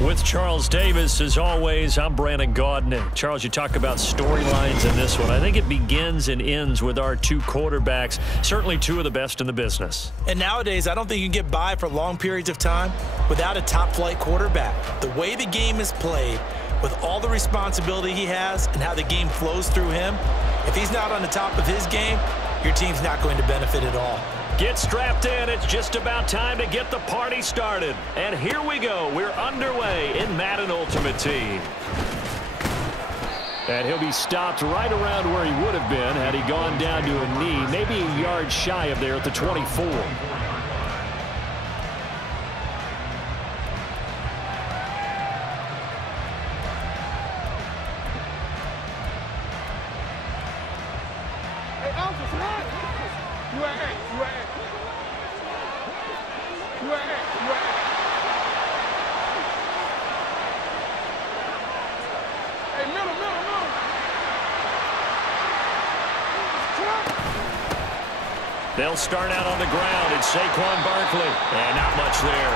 With Charles Davis, as always, I'm Brandon Gaudin. Charles, you talk about storylines in this one. I think it begins and ends with our two quarterbacks, certainly two of the best in the business. And nowadays, I don't think you can get by for long periods of time without a top-flight quarterback. The way the game is played, with all the responsibility he has and how the game flows through him, if he's not on the top of his game, your team's not going to benefit at all. Get strapped in. It's just about time to get the party started. And here we go. We're underway in Madden Ultimate Team. And he'll be stopped right around where he would have been had he gone down to a knee, maybe a yard shy of there at the 24. They'll start out on the ground. It's Saquon Barkley. And not much there.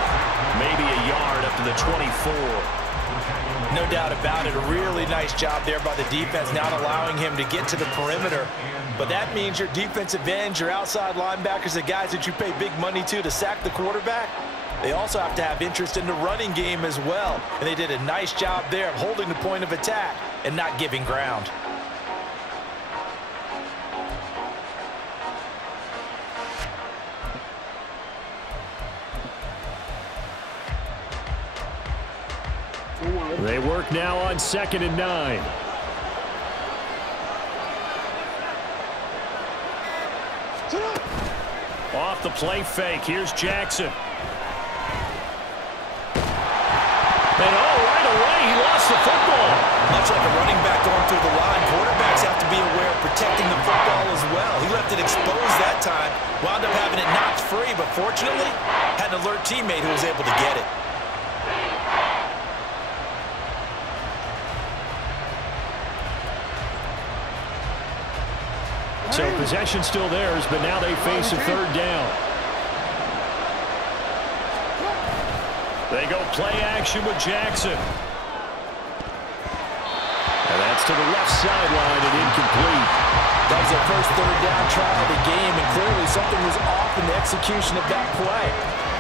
Maybe a yard up to the 24. No doubt about it. A really nice job there by the defense, not allowing him to get to the perimeter. But that means your defensive ends, your outside linebackers, the guys that you pay big money to sack the quarterback, they also have to have interest in the running game as well. And they did a nice job there of holding the point of attack and not giving ground. They work now on 2nd and 9. Off the play fake. Here's Jackson. And right away, he lost the football. Much like a running back going through the line, quarterbacks have to be aware of protecting the football as well. He left it exposed that time, wound up having it knocked free, but fortunately, had an alert teammate who was able to get it. So possession still theirs, but now they face a 3rd down. They go play action with Jackson. And that's to the left sideline and incomplete. That was their first 3rd down try of the game, and clearly something was off in the execution of that play.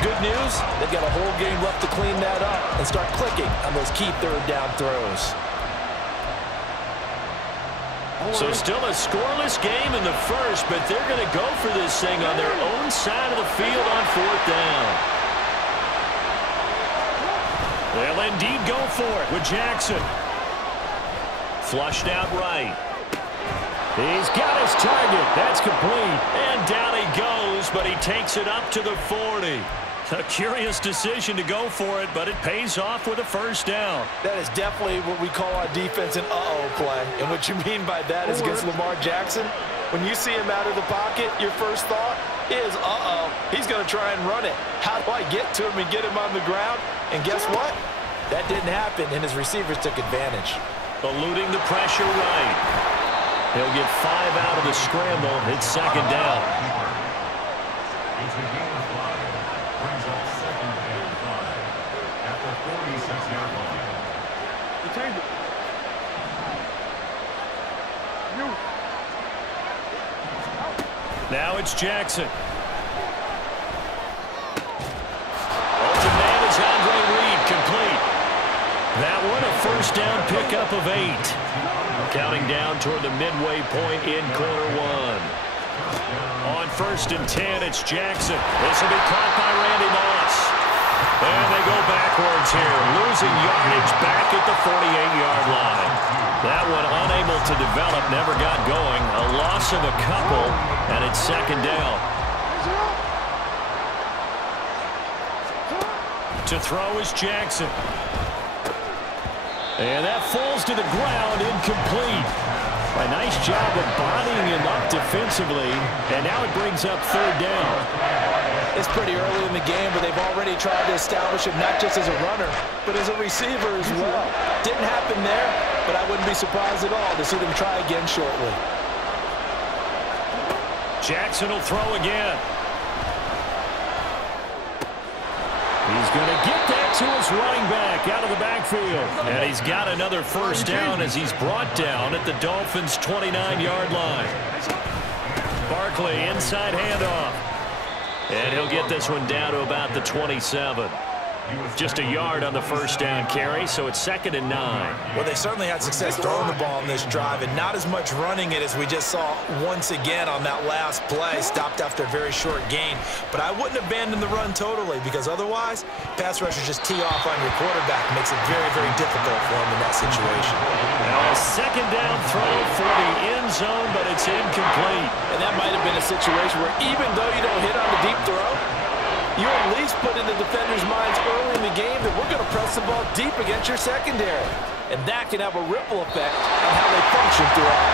Good news, they've got a whole game left to clean that up and start clicking on those key 3rd down throws. So still a scoreless game in the first, but they're going to go for this thing on their own side of the field on 4th down. They'll indeed go for it with Jackson. Flushed out right. He's got his target. That's complete. And down he goes, but he takes it up to the 40. A curious decision to go for it, but it pays off with a 1st down. That is definitely what we call our defense an uh-oh play. And what you mean by that is against Lamar Jackson, when you see him out of the pocket, your first thought is, uh-oh, he's going to try and run it. How do I get to him and get him on the ground? And guess what? That didn't happen, and his receivers took advantage. Eluding the pressure right. He'll get 5 out of the scramble. It's 2nd down. Now it's Jackson. Ultimate man is Andre Reed, complete. That one a 1st down pickup of 8. Counting down toward the midway point in quarter 1. On 1st and 10, it's Jackson. This will be caught by Randy Moss. And they go backwards here, losing yardage back at the 48-yard line. That one unable to develop, never got going. A loss of a couple, and it's 2nd down. To throw is Jackson. And that falls to the ground, incomplete. A nice job of bodying him up defensively, and now it brings up 3rd down. It's pretty early in the game, but they've already tried to establish him not just as a runner, but as a receiver as well. Didn't happen there, but I wouldn't be surprised at all to see them try again shortly. Jackson will throw again. He's going to get that to his running back out of the backfield. And he's got another first down as he's brought down at the Dolphins' 29-yard line. Barkley, inside handoff. And he'll get this one down to about the 27. Just a yard on the first down carry, so it's 2nd and 9. Well, they certainly had success throwing the ball in this drive, and not as much running it as we just saw once again on that last play. Stopped after a very short gain. But I wouldn't abandon the run totally, because otherwise, pass rushers just tee off on your quarterback. Makes it very, very difficult for him in that situation. Now a 2nd down throw for the end zone, but it's incomplete. And that might have been a situation where even though you don't hit on the deep throw, you at least put in the defenders' minds early in the game that we're going to press the ball deep against your secondary. And that can have a ripple effect on how they function throughout.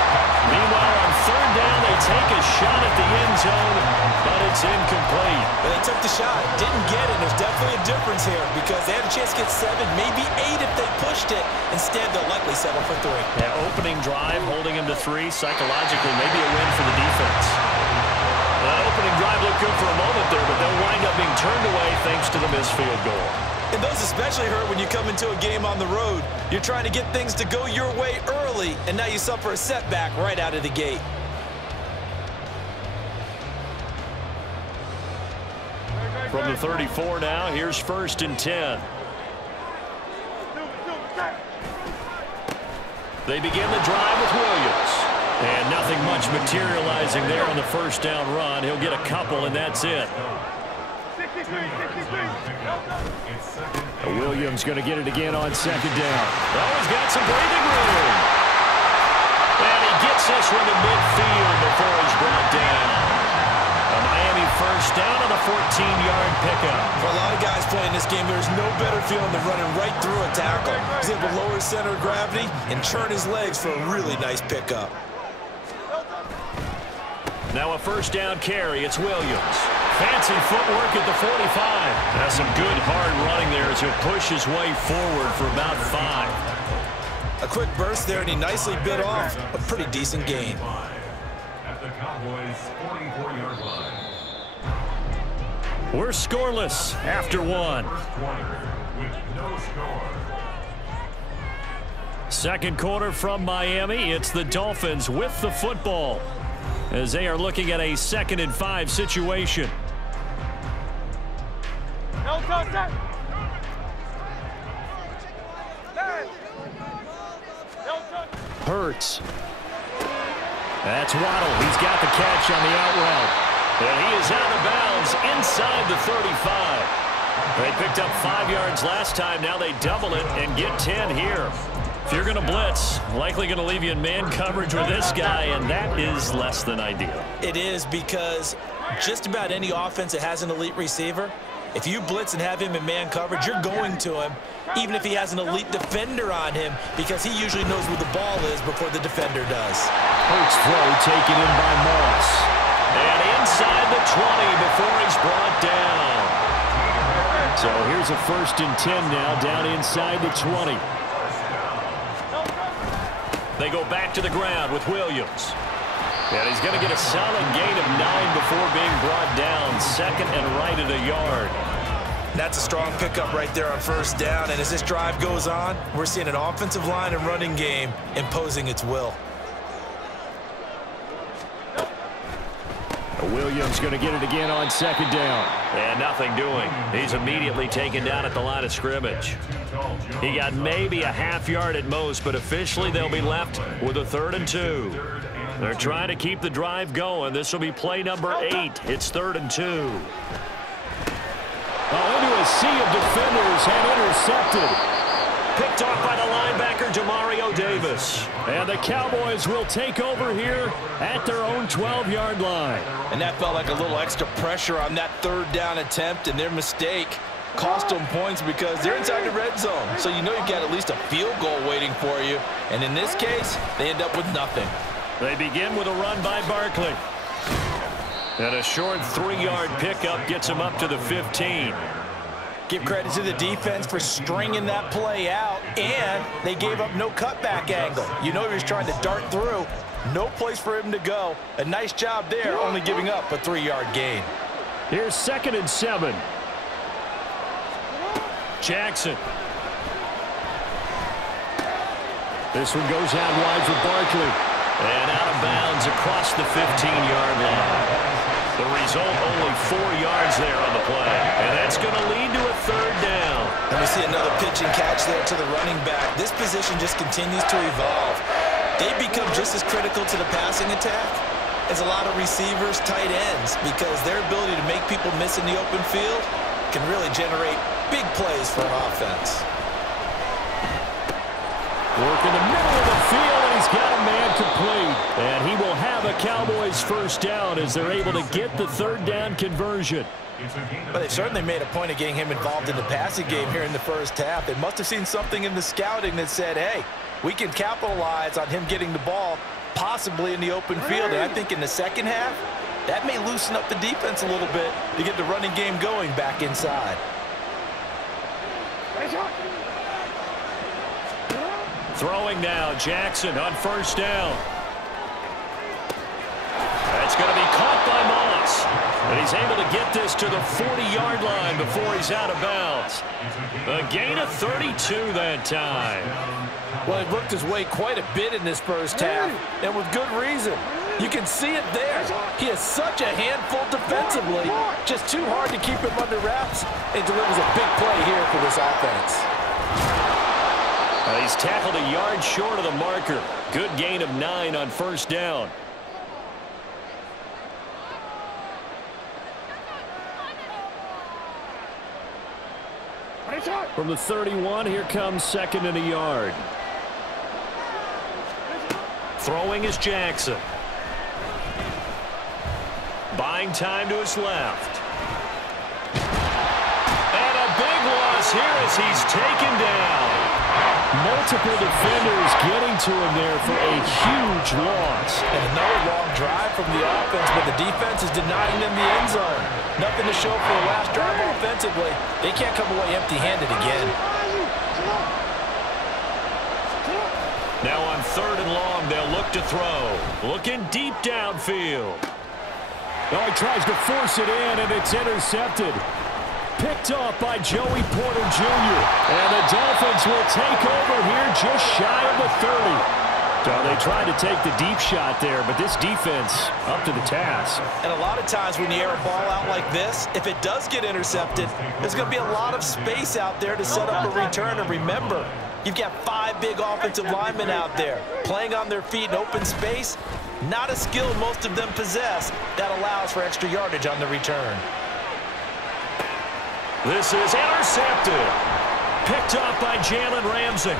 Meanwhile, on 3rd down, they take a shot at the end zone, but it's incomplete. Well, they took the shot, didn't get it. There's definitely a difference here because they had a chance to get 7, maybe 8 if they pushed it. Instead, they'll likely settle for 3. That opening drive, holding him to 3, psychologically, maybe a win for the defense. That opening drive looked good for a moment there, but they'll wind up being turned away thanks to the missed field goal. And those especially hurt when you come into a game on the road. You're trying to get things to go your way early, and now you suffer a setback right out of the gate. From the 34 now, here's 1st and 10. They begin the drive with Williams. And nothing much materializing there on the first down run. He'll get a couple, and that's it. Williams going to get it again on 2nd down. Oh, he's got some breathing room. And he gets this one to midfield before he's brought down. A Miami first down on the 14-yard pickup. For a lot of guys playing this game, there's no better feeling than running right through a tackle. He's able to lower his center of gravity and churn his legs for a really nice pickup. Now a first down carry. It's Williams. Fancy footwork at the 45. That's some good hard running there as he'll push his way forward for about 5. A quick burst there, and he nicely bit off a pretty decent gain. At the Cowboys' 44-yard line. We're scoreless after 1. With no score. 2nd quarter from Miami. It's the Dolphins with the football as they are looking at a 2nd and 5 situation. Hurts. That's Waddle. He's got the catch on the out route. And he is out of bounds inside the 35. They picked up 5 yards last time. Now they double it and get 10 here. If you're going to blitz, likely going to leave you in man coverage with this guy, and that is less than ideal. It is, because just about any offense that has an elite receiver, if you blitz and have him in man coverage, you're going to him, even if he has an elite defender on him, because he usually knows where the ball is before the defender does. Hurts throw taken in by Moss. And inside the 20 before he's brought down. So here's a 1st and 10 now, down inside the 20. They go back to the ground with Williams. And he's going to get a solid gain of 9 before being brought down. 2nd and right at a yard. That's a strong pickup right there on 1st down. And as this drive goes on, we're seeing an offensive line and running game imposing its will. Williams going to get it again on 2nd down. And nothing doing. He's immediately taken down at the line of scrimmage. He got maybe a half yard at most, but officially they'll be left with a 3rd and 2. They're trying to keep the drive going. This will be play number 8. It's 3rd and 2. Into a sea of defenders and intercepted. Picked off by the linebacker, Demario Davis. And the Cowboys will take over here at their own 12-yard line. And that felt like a little extra pressure on that 3rd down attempt, and their mistake cost them points because they're inside the red zone. So you know you've got at least a field goal waiting for you. And in this case, they end up with nothing. They begin with a run by Barkley. And a short 3-yard pickup gets him up to the 15. Give credit to the defense for stringing that play out, and they gave up no cutback angle. You know he was trying to dart through. No place for him to go. A nice job there, only giving up a 3-yard gain. Here's 2nd and 7. Jackson. This one goes out wide for Barkley. And out of bounds across the 15-yard line. The result, only 4 yards there on the play. And that's going to lead to a third down. And we see another pitch and catch there to the running back. This position just continues to evolve. They become just as critical to the passing attack as a lot of receivers, tight ends, because their ability to make people miss in the open field can really generate big plays for an offense. Work in the middle of the field, and he's got a man complete. And he will have a Cowboys first down as they're able to get the third down conversion. But they certainly made a point of getting him involved in the passing game here in the first half. They must have seen something in the scouting that said, hey, we can capitalize on him getting the ball possibly in the open field. And I think in the second half, that may loosen up the defense a little bit to get the running game going back inside. Throwing now, Jackson on first down. That's going to be caught by Moss. And he's able to get this to the 40-yard line before he's out of bounds. A gain of 32 that time. Well, he worked his way quite a bit in this first half, and with good reason. You can see it there. He is such a handful defensively. Just too hard to keep him under wraps, and delivers a big play here for this offense. He's tackled a yard short of the marker. Good gain of 9 on first down. From the 31, here comes second and a yard. Throwing is Jackson. Buying time to his left. And a big loss here as he's taken down. Multiple defenders getting to him there for a huge loss. And another long drive from the offense, but the defense is denying them the end zone. Nothing to show for the last drive offensively. They can't come away empty-handed again. Now on third and long, they'll look to throw. Looking deep downfield. Oh, he tries to force it in, and it's intercepted. Picked off by Joey Porter Jr. And the Dolphins will take over here just shy of the 30. So they tried to take the deep shot there, but this defense up to the task. And a lot of times when you air a ball out like this, if it does get intercepted, there's going to be a lot of space out there to set up a return. And remember, you've got 5 big offensive linemen out there playing on their feet in open space. Not a skill most of them possess that allows for extra yardage on the return. This is intercepted. Picked up by Jalen Ramsey.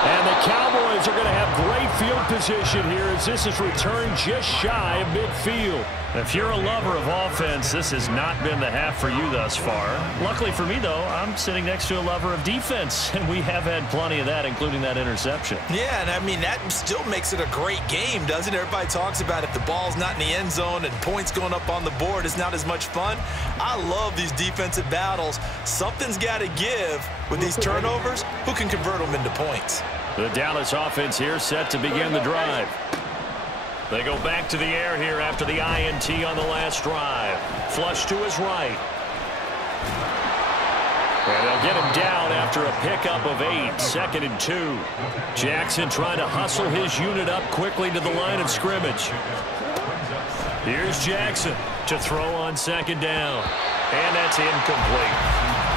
And the Cowboys are going to have great field position here as this is returned just shy of midfield. If you're a lover of offense, this has not been the half for you thus far. Luckily for me, though, I'm sitting next to a lover of defense, and we have had plenty of that, including that interception. Yeah, and I mean, that still makes it a great game, doesn't it? Everybody talks about if the ball's not in the end zone and points going up on the board, it's not as much fun. I love these defensive battles. Something's got to give with these turnovers. Who can convert them into points? The Dallas offense here set to begin the drive. They go back to the air here after the INT on the last drive. Flush to his right. And they'll get him down after a pickup of 8, 2nd and 2. Jackson trying to hustle his unit up quickly to the line of scrimmage. Here's Jackson to throw on 2nd down. And that's incomplete.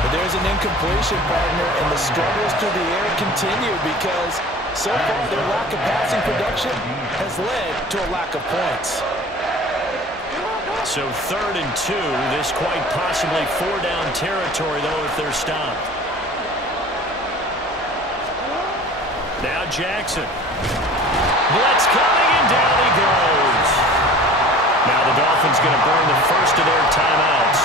But there's an incompletion, partner, and the struggles through the air continue because so far their lack of passing production has led to a lack of points. So 3rd and 2, this quite possibly 4-down territory, though, if they're stopped. Now Jackson. Blitz coming, and down he goes. Now the Dolphins going to burn the first of their timeouts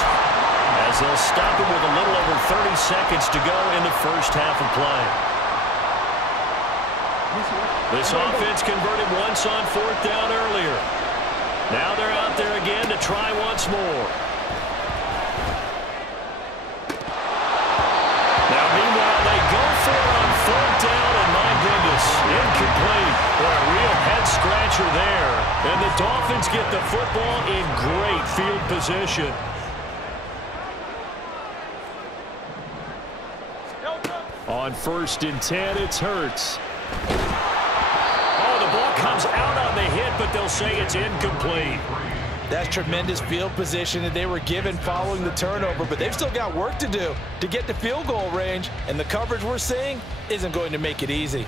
as they'll stop him with a little over 30 seconds to go in the first half of play. This offense converted once on 4th down earlier. Now they're out there again to try once more. Now, meanwhile, they go for it on 4th down, and my goodness, incomplete. Boy, a real head-scratcher there. And the Dolphins get the football in great field position. On 1st and 10, it's Hurts. Oh, the ball comes out on the hit, but they'll say it's incomplete. That's tremendous field position that they were given following the turnover, but they've still got work to do to get to field goal range, and the coverage we're seeing isn't going to make it easy.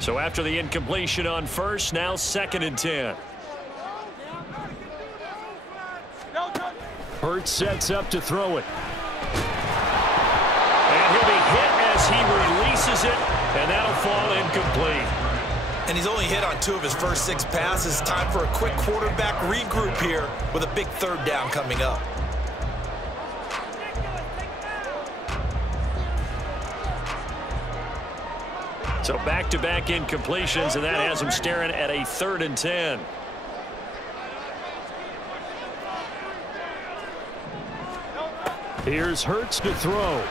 So after the incompletion on 1st, now 2nd and 10. Hurts sets up to throw it. And he'll be hit as he releases it, and that'll fall incomplete. And he's only hit on 2 of his first 6 passes. Time for a quick quarterback regroup here with a big 3rd down coming up. So back-to-back incompletions, and that has him staring at a 3rd and 10. Here's Hurts to throw.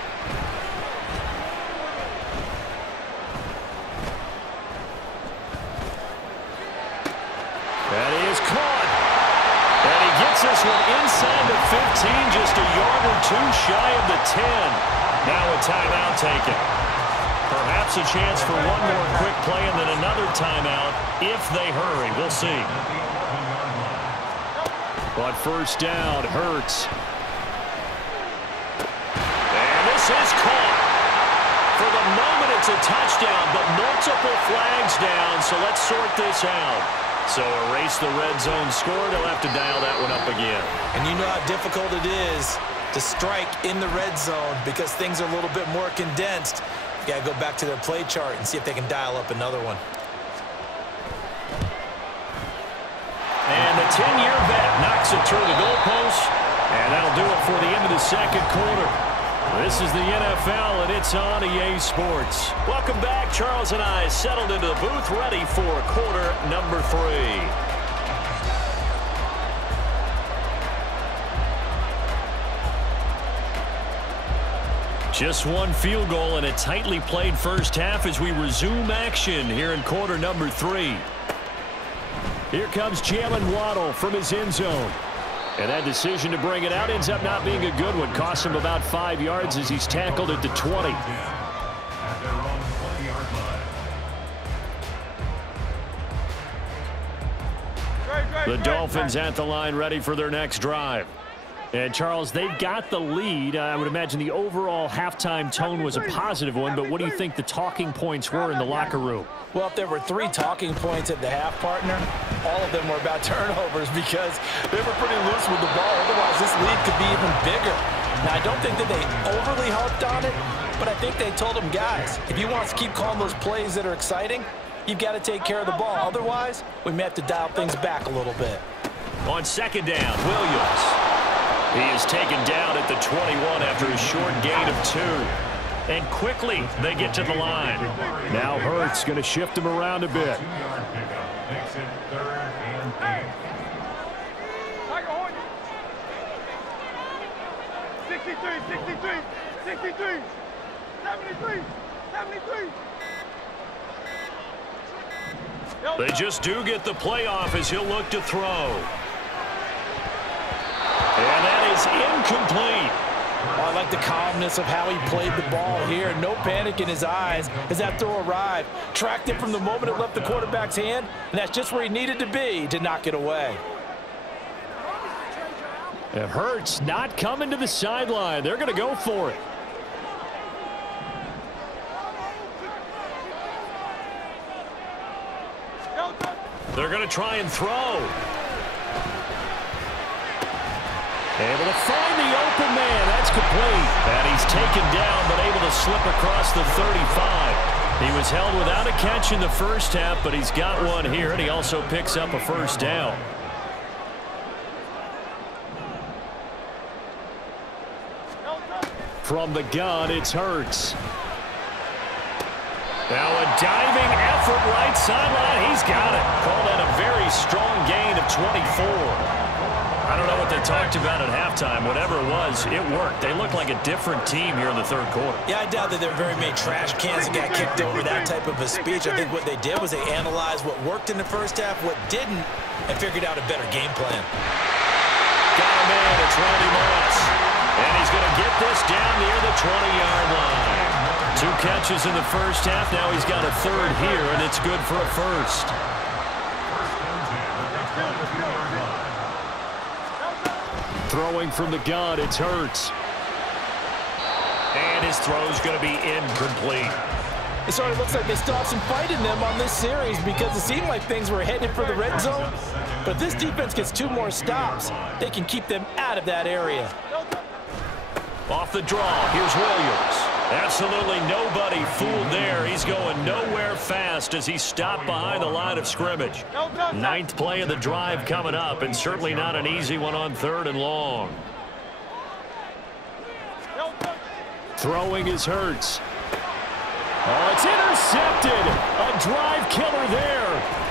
That is caught. And he gets this one inside the 15, just a yard or 2 shy of the 10. Now a timeout taken. Perhaps a chance for one more quick play and then another timeout if they hurry. We'll see. But 1st down, Hurts. And this is caught. For the moment, it's a touchdown, but multiple flags down, so let's sort this out. So erase the red zone score. They'll have to dial that one up again. And you know how difficult it is to strike in the red zone because things are a little bit more condensed. You got to go back to their play chart and see if they can dial up another one. And the 10-year vet knocks it through the goalpost. And that'll do it for the end of the 2nd quarter. This is the NFL, and it's on EA Sports. Welcome back. Charles and I settled into the booth, ready for quarter number 3. Just one field goal and a tightly played first half as we resume action here in quarter number 3. Here comes Jalen Waddle from his end zone. And that decision to bring it out ends up not being a good one. Cost him about 5 yards as he's tackled at the 20. The Dolphins at the line ready for their next drive. And, Charles, they've got the lead. I would imagine the overall halftime tone was a positive one, but what do you think the talking points were in the locker room? Well, if there were 3 talking points at the half, partner, all of them were about turnovers because they were pretty loose with the ball. Otherwise, this lead could be even bigger. Now, I don't think that they overly harped on it, but I think they told them, guys, if you want us to keep calling those plays that are exciting, you've got to take care of the ball. Otherwise, we may have to dial things back a little bit. On 2nd down, Williams. He is taken down at the 21 after a short gain of 2. And quickly, they get to the line. Now Hurts going to shift him around a bit. Makes it 3rd and 8. 63, 73, 73. They just do get the playoff as he'll look to throw. And that is incomplete. I like the calmness of how he played the ball here. No panic in his eyes as that throw arrived. Tracked it from the moment it left the quarterback's hand, and that's just where he needed to be to knock it away. And Hurts not coming to the sideline. They're going to go for it. They're going to try and throw. Able to find the open man. That's complete. And he's taken down, but able to slip across the 35. He was held without a catch in the first half, but he's got one here, and he also picks up a first down. From the gun, it's Hurts. Now a diving effort right sideline. He's got it. Called that a very strong gain of 24. I don't know what they talked about at halftime. Whatever it was, it worked. They look like a different team here in the third quarter. Yeah, I doubt that there are very many trash cans that got kicked over that type of a speech. I think what they did was they analyzed what worked in the first half, what didn't, and figured out a better game plan. Got a man. It's Randy Moss. And he's going to get this down near the 20-yard line. 2 catches in the first half. Now he's got a third here, and it's good for a first. Throwing from the gun, it's Hurts. And his throw's going to be incomplete. It sort of looks like they still have some fight in them on this series because it seemed like things were headed for the red zone. But if this defense gets 2 more stops, they can keep them out of that area. Off the draw, here's Williams. Absolutely nobody fooled there. He's going nowhere fast as he stopped behind the line of scrimmage. 9th play of the drive coming up, and certainly not an easy one on 3rd and long. Throwing is Hurts. Oh, it's intercepted. A drive killer there.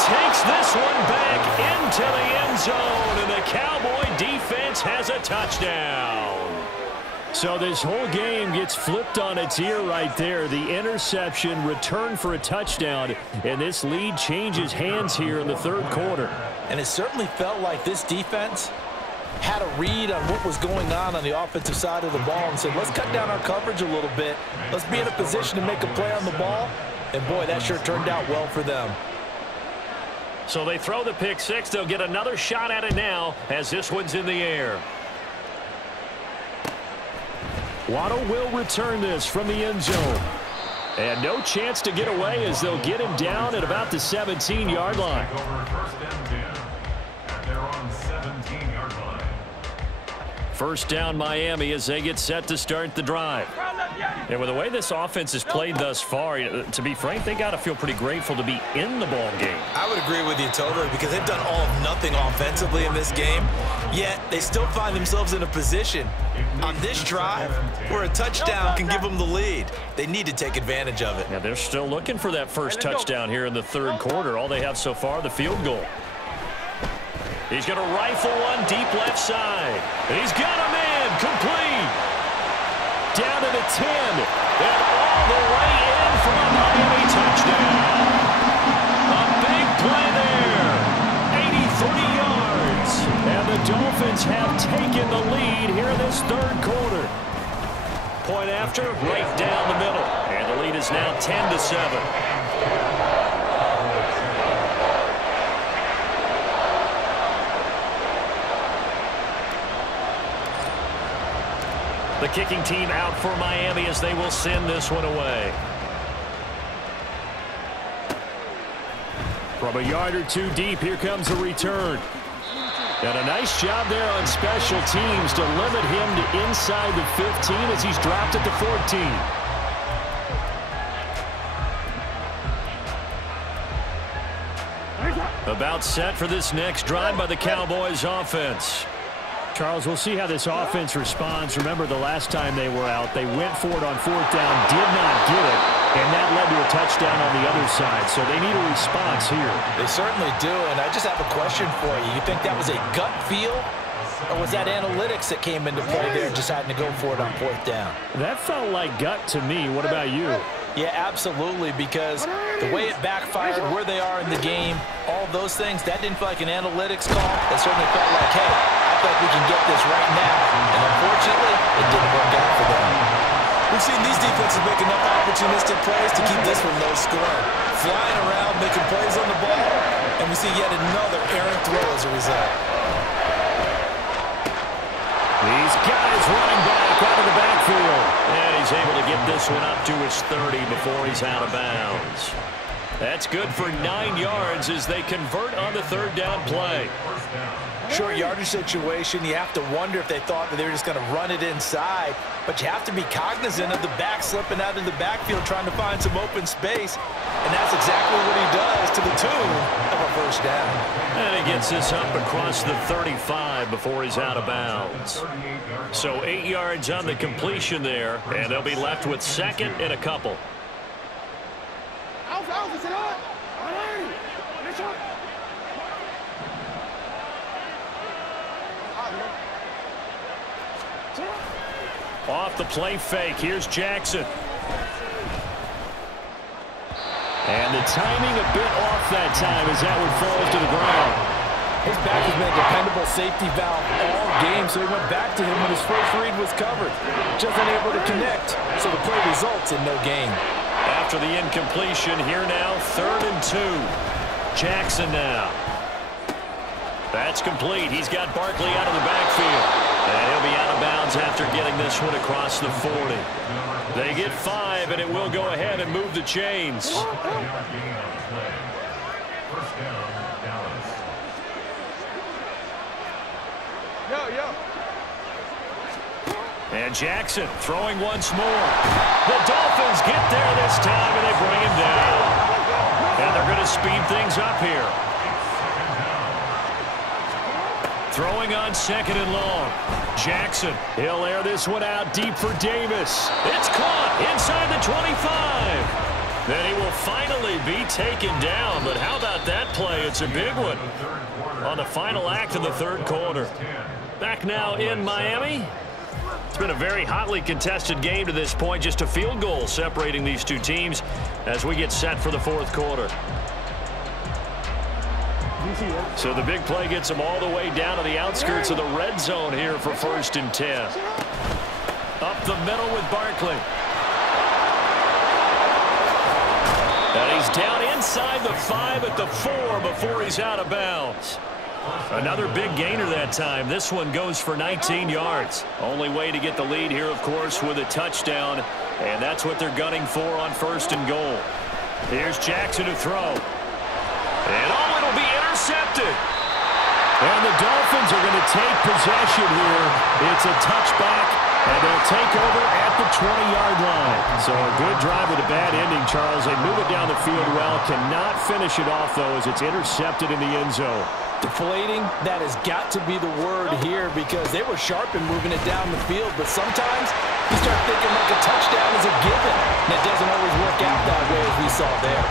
Takes this one back into the end zone, and the Cowboy defense has a touchdown. So this whole game gets flipped on its ear right there. The interception, return for a touchdown, and this lead changes hands here in the 3rd quarter. And it certainly felt like this defense had a read on what was going on the offensive side of the ball and said, let's cut down our coverage a little bit. Let's be in a position to make a play on the ball. And, boy, that sure turned out well for them. So they throw the pick 6. They'll get another shot at it now as this one's in the air. Waddle will return this from the end zone. And no chance to get away as they'll get him down at about the 17-yard line. First down Miami as they get set to start the drive. And with the way this offense has played thus far, to be frank, they got to feel pretty grateful to be in the ball game. I would agree with you totally because they've done all of nothing offensively in this game, yet they still find themselves in a position on this drive where a touchdown can give them the lead. They need to take advantage of it. Yeah, they're still looking for that first touchdown here in the 3rd quarter. All they have so far, the field goal. He's going to rifle one deep left side. And he's got him in, complete. Down to the 10, and all the way in for a Miami touchdown. A big play there, 83 yards. And the Dolphins have taken the lead here in this 3rd quarter. Point after, right down the middle. And the lead is now 10-7. The kicking team out for Miami as they will send this one away. From a yard or 2 deep, here comes a return. And a nice job there on special teams to limit him to inside the 15 as he's dropped at the 14. About set for this next drive by the Cowboys offense. Charles, we'll see how this offense responds. Remember, the last time they were out, they went for it on 4th down, did not get it, and that led to a touchdown on the other side. So they need a response here. They certainly do, and I just have a question for you. You think that was a gut feel, or was that analytics that came into play there deciding to go for it on 4th down? That felt like gut to me. What about you? Yeah, absolutely, because the way it backfired, where they are in the game, all those things, that didn't feel like an analytics call. That certainly felt like, hey, I think we can get this right now. And unfortunately, it didn't work out for them. We've seen these defenses make enough opportunistic plays to keep this one low scoring. Flying around, making plays on the ball, and we see yet another errant throw as a result. These guys running back out of the backfield. And he's able to get this one up to his 30 before he's out of bounds. That's good for 9 yards as they convert on the 3rd down play. Short yardage situation, you have to wonder if they thought that they were just going to run it inside. But you have to be cognizant of the back slipping out of the backfield trying to find some open space. And that's exactly what he does to the tune of a first down. And he gets this up across the 35 before he's out of bounds. So 8 yards on the completion there, and they'll be left with 2nd and a couple. Off the play fake, here's Jackson. And the timing a bit off that time as that one falls to the ground. His back has been a dependable safety valve all game, so he went back to him when his first read was covered. Just unable to connect, so the play results in no gain. After the incompletion, here now, 3rd and 2. Jackson now. That's complete. He's got Barkley out of the backfield. And he'll be out of bounds after getting this one across the 40. They get 5, and it will go ahead and move the chains. And Jackson throwing once more. The Dolphins get there this time, and they bring him down. And they're going to speed things up here. Throwing on 2nd and long. Jackson, he'll air this one out deep for Davis. It's caught inside the 25. Then he will finally be taken down. But how about that play? It's a big one on the final act of the 3rd quarter. Back now in Miami. It's been a very hotly contested game to this point. Just a field goal separating these two teams as we get set for the 4th quarter. So the big play gets them all the way down to the outskirts of the red zone here for 1st and 10. Up the middle with Barkley. And he's down inside the 5 at the 4 before he's out of bounds. Another big gainer that time. This one goes for 19 yards. Only way to get the lead here, of course, with a touchdown. And that's what they're gunning for on 1st and goal. Here's Jackson to throw. And it'll be intercepted. And the Dolphins are going to take possession here. It's a touchback, and they'll take over at the 20-yard line. So a good drive with a bad ending, Charles. They move it down the field well. Cannot finish it off, though, as it's intercepted in the end zone. Deflating, that has got to be the word here because they were sharp in moving it down the field, but sometimes you start thinking like a touchdown is a given, and it doesn't always work out that way as we saw there.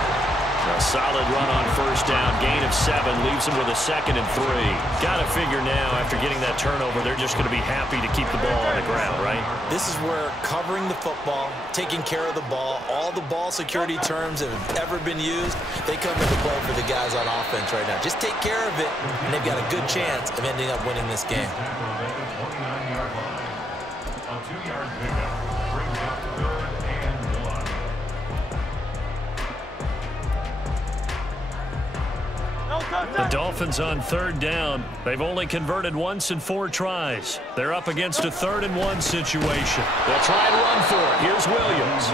A solid run on 1st down. Gain of 7 leaves them with a 2nd and 3. Got to figure now, after getting that turnover, they're just going to be happy to keep the ball on the ground, right? This is where covering the football, taking care of the ball, all the ball security terms that have ever been used, they come into play for the guys on offense right now. Just take care of it, and they've got a good chance of ending up winning this game. A 2-yard pickup brings up 3rd and 1. The Dolphins on 3rd down. They've only converted once in 4 tries. They're up against a 3rd and 1 situation. They'll try and run for it. Here's Williams.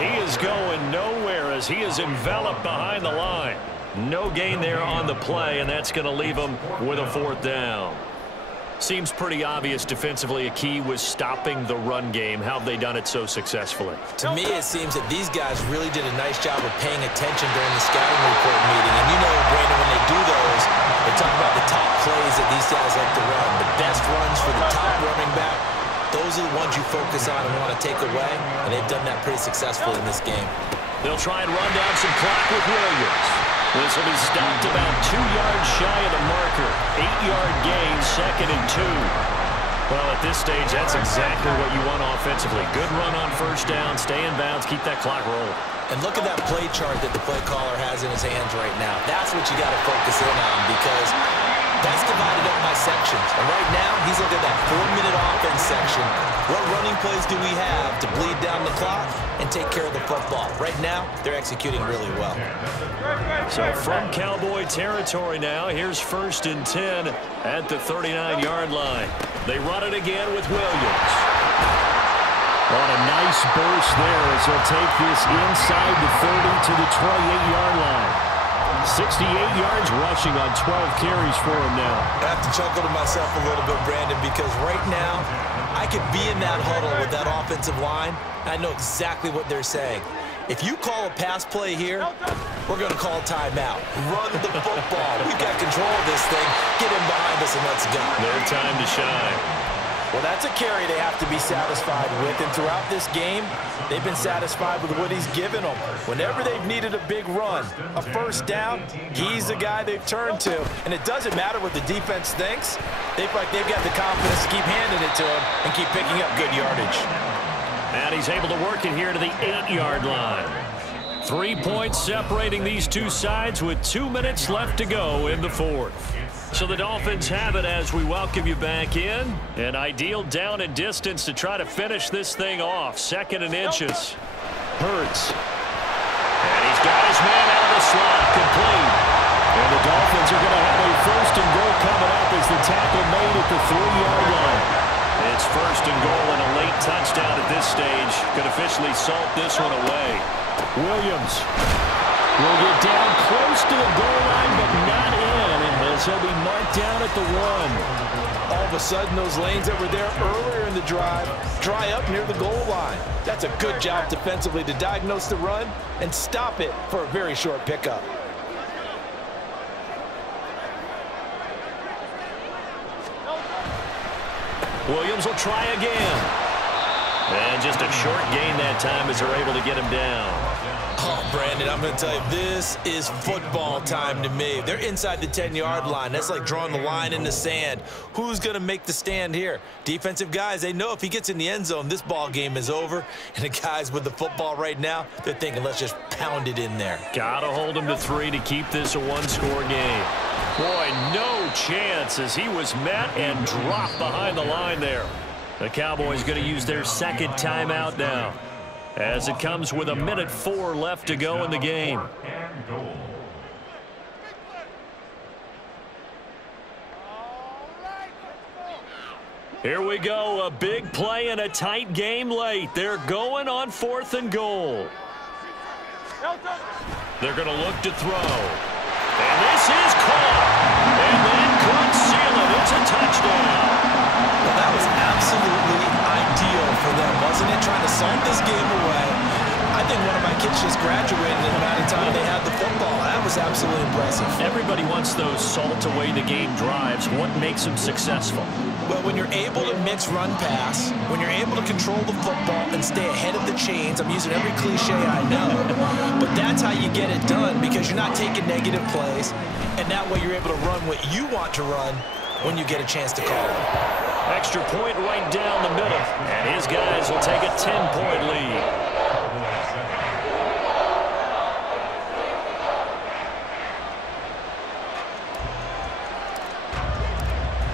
He is going nowhere as he is enveloped behind the line. No gain there on the play, and that's going to leave him with a 4th down. Seems pretty obvious defensively a key was stopping the run game. How have they done it so successfully? To me, it seems that these guys really did a nice job of paying attention during the scouting report meeting. And you know, Brandon, when they do those, they talk about the top plays that these guys like to run. The best runs for the top running back, those are the ones you focus on and want to take away. And they've done that pretty successfully in this game. They'll try and run down some clock with Williams. This will be stopped about 2 yards shy of the marker. 8-yard gain, 2nd and 2. Well, at this stage, that's exactly what you want offensively. Good run on 1st down, stay in bounds, keep that clock rolling. And look at that play chart that the play caller has in his hands right now. That's what you got to focus in on because that's divided up by sections. And right now, he's looking at that 4-minute offense section. What running plays do we have to bleed down the clock and take care of the football? Right now, they're executing really well. So from Cowboy territory now, here's 1st and 10 at the 39-yard line. They run it again with Williams. On a nice burst there as he'll take this inside the 30 to the 28-yard line. 68 yards rushing on 12 carries for him now. I have to chuckle to myself a little bit, Brandon, because right now I could be in that huddle with that offensive line. I know exactly what they're saying. If you call a pass play here, we're going to call timeout. Run the football. We've got control of this thing. Get him behind us and let's go. Their time to shine. Well, that's a carry they have to be satisfied with. And throughout this game, they've been satisfied with what he's given them. Whenever they've needed a big run, a 1st down, he's the guy they've turned to. And it doesn't matter what the defense thinks. They've got the confidence to keep handing it to him and keep picking up good yardage. And he's able to work it here to the 8-yard line. 3 points separating these two sides with 2 minutes left to go in the fourth. So the Dolphins have it as we welcome you back in. An ideal down and distance to try to finish this thing off. 2nd and inches. Hurts. And he's got his man out of the slot. Complete. And the Dolphins are going to have a 1st and goal coming up as the tackle made at the 3-yard line. It's 1st and goal and a late touchdown at this stage. Could officially salt this one away. Williams will get down close to the goal line, but not in, as he'll be marked down at the 1. All of a sudden, those lanes that were there earlier in the drive dry up near the goal line. That's a good job defensively to diagnose the run and stop it for a very short pickup. Williams will try again. And just a short gain that time as they're able to get him down. Oh, Brandon, I'm going to tell you, this is football time to me. They're inside the 10-yard line. That's like drawing the line in the sand. Who's going to make the stand here? Defensive guys, they know if he gets in the end zone, this ball game is over. And the guys with the football right now, they're thinking, let's just pound it in there. Got to hold him to 3 to keep this a one-score game. Boy, no chance as he was met and dropped behind the line there. The Cowboys going to use their 2nd timeout now, as it comes with 1:04 left to go in the game. Here we go, a big play and a tight game late. They're going on 4th and goal. They're going to look to throw. And this is caught. And that could seal it. It's a touchdown. Well, that was absolutely ideal for them, wasn't it? Trying to salt this game away. I think one of my kids just graduated in the amount of time they had the football. That was absolutely impressive. Everybody wants those salt away the game drives. What makes them successful? Well, when you're able to mix run-pass, when you're able to control the football and stay ahead of the chains, I'm using every cliche I know, but that's how you get it done because you're not taking negative plays, and that way you're able to run what you want to run when you get a chance to call it. Extra point right down the middle, and his guys will take a 10-point lead.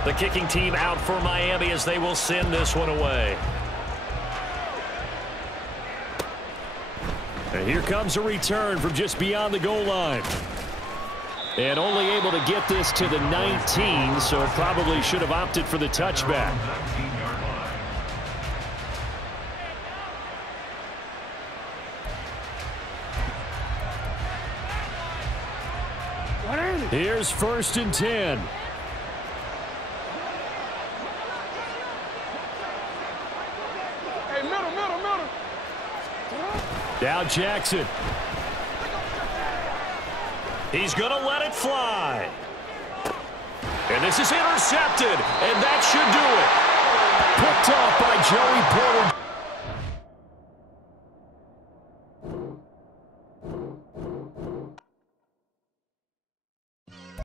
The kicking team out for Miami as they will send this one away. And here comes a return from just beyond the goal line. And only able to get this to the 19, so probably should have opted for the touchback. Here's 1st and 10. Now Jackson. He's going to let it fly. And this is intercepted, and that should do it. Picked off by Joey Porter